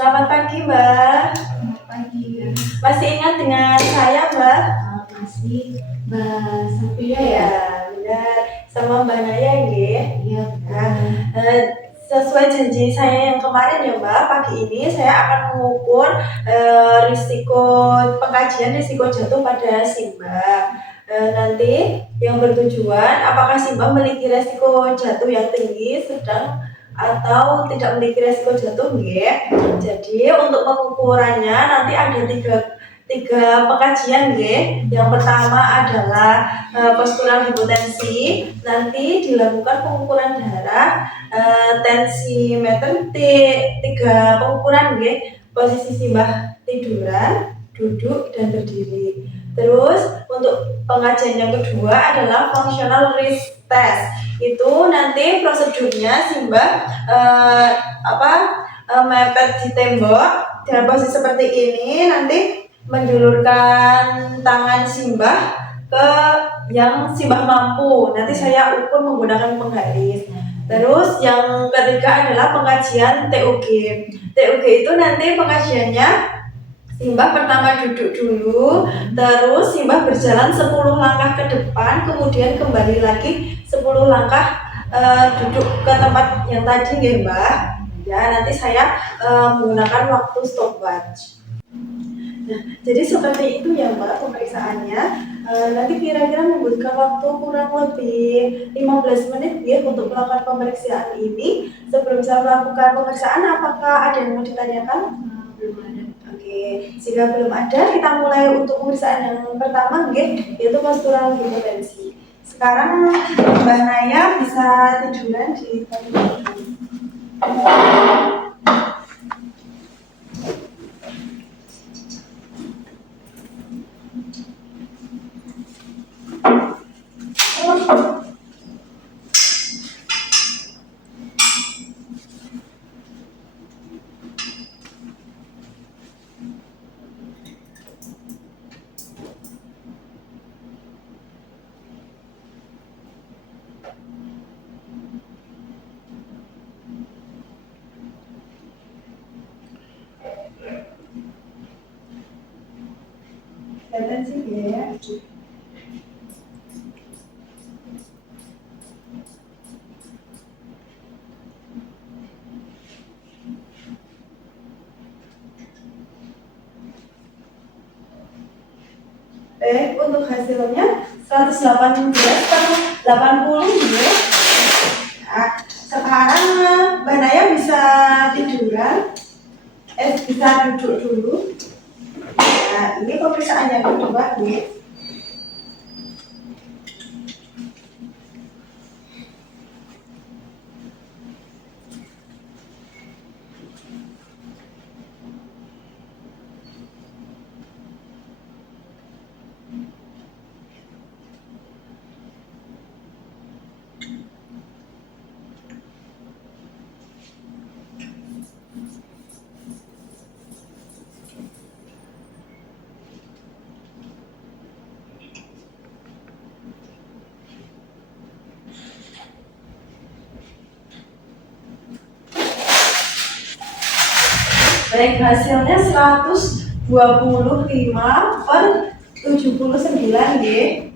Selamat pagi, Mbak. Selamat pagi. Masih ingat dengan saya, Mbak? Masih Mbak Safira ya? Ya, benar. Sama Mbak Naya, ya? Iya, Nah, sesuai janji saya yang kemarin ya, Mbak, pagi ini saya akan mengukur risiko pengkajian risiko jatuh pada Simbah. Nanti yang bertujuan apakah Simbah memiliki risiko jatuh yang tinggi, sedang, atau tidak memiliki risiko jatuh, nggih. Jadi untuk pengukurannya nanti ada tiga pengkajian, nggih. Yang pertama adalah postural hipotensi, nanti dilakukan pengukuran darah, tensimeter, tiga pengukuran, nggih. Posisi Simbah tiduran, duduk, dan berdiri. Terus untuk pengajian yang kedua adalah functional risk test. Itu nanti prosedurnya Simbah mepet di tembok dalam posisi seperti ini, nanti menjulurkan tangan Simbah ke yang Simbah mampu. Nanti saya ukur menggunakan penggaris. Terus yang ketiga adalah pengkajian TUG. TUG itu nanti pengkajiannya Simbah pertama duduk dulu, terus Simbah berjalan 10 langkah ke depan, kemudian kembali lagi 10 langkah duduk ke tempat yang tadi, nggih, Mbak. Ya, nanti saya menggunakan waktu stopwatch. Nah, jadi seperti itu ya, Mbak, pemeriksaannya. Nanti kira-kira membutuhkan waktu kurang lebih 15 menit ya untuk melakukan pemeriksaan ini. Sebelum saya melakukan pemeriksaan, apakah ada yang mau ditanyakan? Belum ada. Oke, jika belum ada, kita mulai untuk pemeriksaan yang pertama, yaitu postural hipotensi. Sekarang Mbak Naya bisa tiduran di tempat ini. Kelihatan sih ya. Untuk hasilnya 118 per 80 ya. Nah, sekarang Mbak Naya bisa tiduran, bisa duduk dulu. Nah, ini pemeriksaan yang kedua nih. Baik, hasilnya 125 per 79 ya.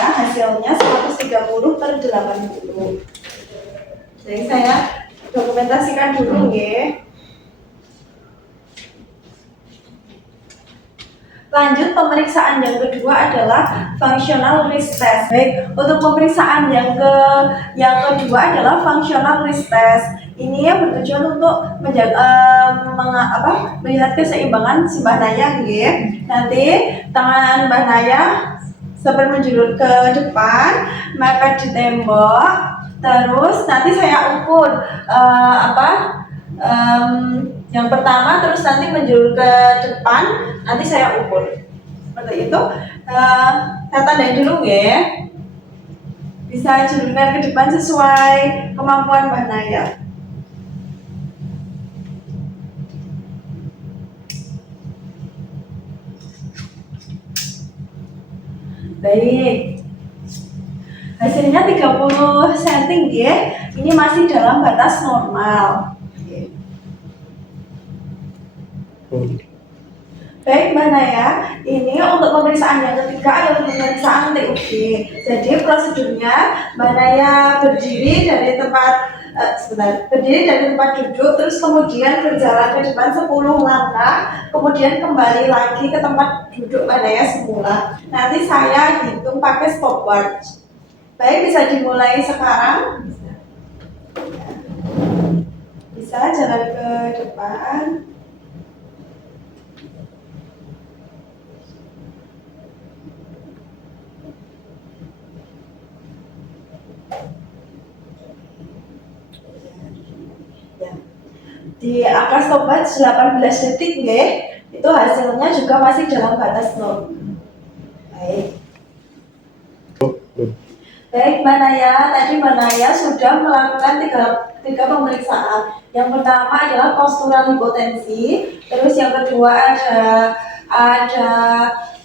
Hasilnya 130 per 80. Jadi saya dokumentasikan dulu ya. Lanjut, pemeriksaan yang kedua adalah functional risk test. Baik, untuk pemeriksaan yang kedua adalah functional risk test. Ini yang bertujuan untuk melihat keseimbangan si Mbak Naya, nggih. Nanti tangan Mbak Naya seperti menjulur ke depan, mepet di tembok. Terus nanti saya ukur yang pertama, terus nanti menjulur ke depan, nanti saya ukur seperti itu. Saya tandain dulu ya, bisa julurkan ke depan sesuai kemampuan Mbak Naya. Baik, hasilnya 30 cm ya. Ini masih dalam batas normal. Baik Mbak Naya, ini untuk pemeriksaan yang ketiga adalah pemeriksaan TUG. Jadi prosedurnya Mbak Naya berdiri dari tempat duduk, terus kemudian berjalan ke depan 10 langkah, kemudian kembali lagi ke tempat duduk Mbak Naya semula. Nanti saya hitung pakai stopwatch. Baik, bisa dimulai sekarang. Bisa jalan ke depan. Di angka stopwatch 18 detik nggih, itu hasilnya juga masih dalam batas normal. Baik Mbak Naya, tadi Mbak Naya sudah melakukan tiga pemeriksaan. Yang pertama adalah postural hipotensi, terus yang kedua ada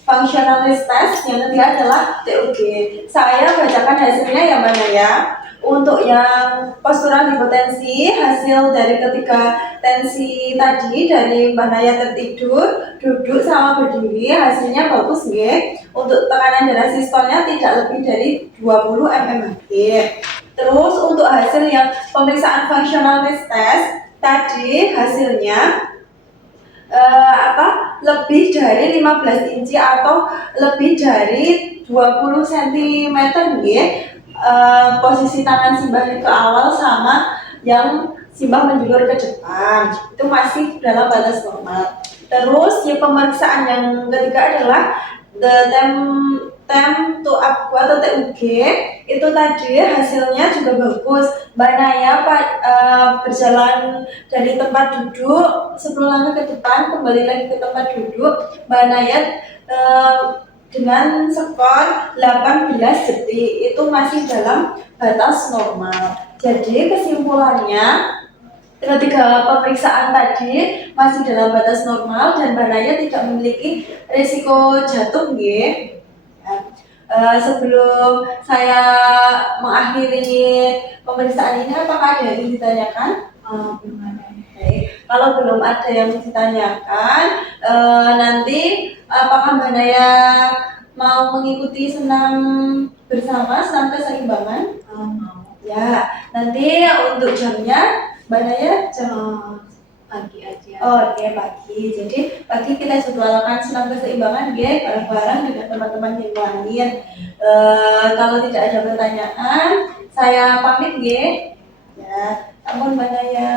functional risk test, yang ketiga adalah TUG. Saya bacakan hasilnya ya Mbak Naya. Untuk yang postural hipotensi, hasil dari ketiga tensi tadi, dari Mbak Naya tertidur, duduk sama berdiri, hasilnya bagus nggih. Untuk tekanan darah sistolnya tidak lebih dari 20 mmHg. Terus untuk hasil yang pemeriksaan functional risk test tadi, hasilnya lebih dari 15 inci atau lebih dari 20 cm nggih. Posisi tangan Simbah ke awal sama yang Simbah menjulur ke depan, itu masih dalam batas normal. Terus yang pemeriksaan yang ketiga adalah the time to up atau TUG, itu tadi hasilnya juga bagus. Mbak Naya berjalan dari tempat duduk 10 langkah ke depan, kembali lagi ke tempat duduk. Mbak Naya dengan skor 18 detik, itu masih dalam batas normal. Jadi kesimpulannya, ketiga pemeriksaan tadi masih dalam batas normal dan Mbak Naya tidak memiliki risiko jatuh nggih. Sebelum saya mengakhiri pemeriksaan ini, apakah ada yang ditanyakan? Belum ada. Kalau belum ada yang ditanyakan, nanti apakah Mbak Naya mau mengikuti senam bersama, senam keseimbangan? Mau. Ya, nanti untuk jamnya Mbak Naya jam Pagi aja. oke, pagi. Jadi pagi kita jadwalkan senam keseimbangan ya, bareng-bareng dengan teman-teman yang lain. Kalau tidak ada pertanyaan, saya pamit ya. Ya, ampun Mbak Naya.